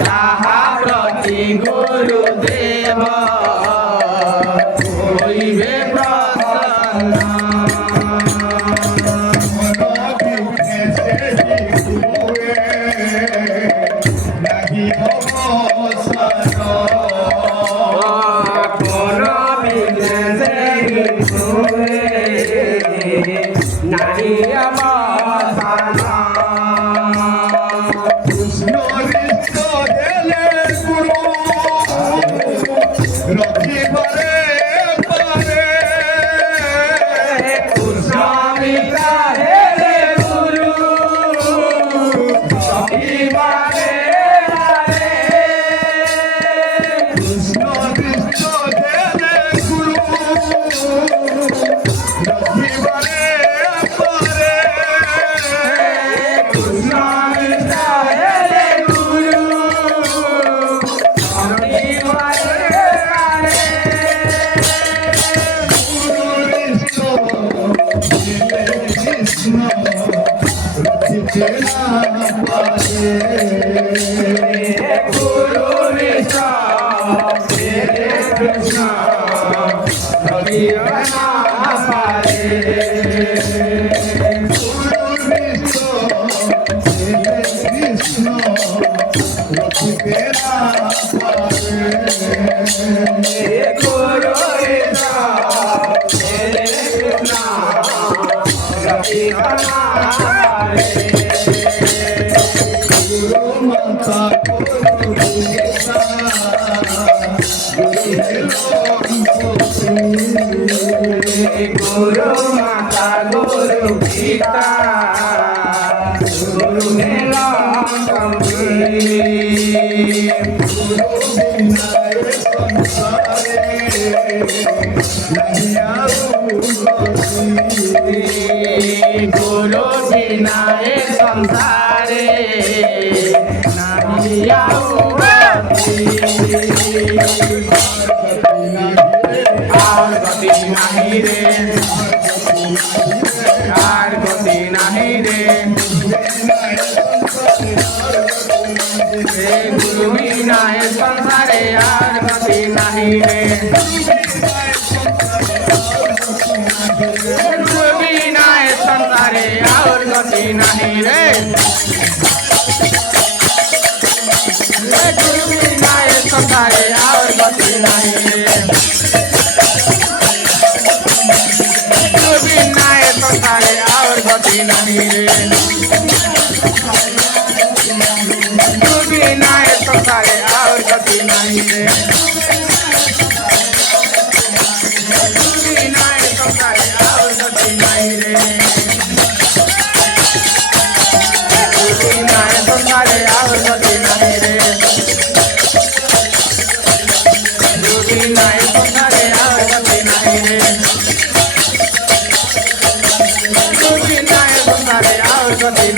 যাহা প্রতি গুরুদেব হইবে প্রসন্ন নাহি অবসান गुरु माता गुरु पिता गुरु मेला गुरु बिनाए संसारे नहीं আর গতি নাহি রে আর গতি নাহি রে গুরু বিনায় সংসারে আর গতি নাহি রে গুরু বিনায় সংসারে আর গতি নাহি রে गुरु बिनाए संसारे और गति नहीं रे गुरु बिनाए संसारे और गति नहीं रे गुरु बिनाए संसारे और गति नहीं रे गुरु बिनाए संसारे और गति नहीं रे गुरु बिनाए संसारे और गति नहीं रे नाय संसारे और गति नहीं रे गुरु बिनाए संसारे और गति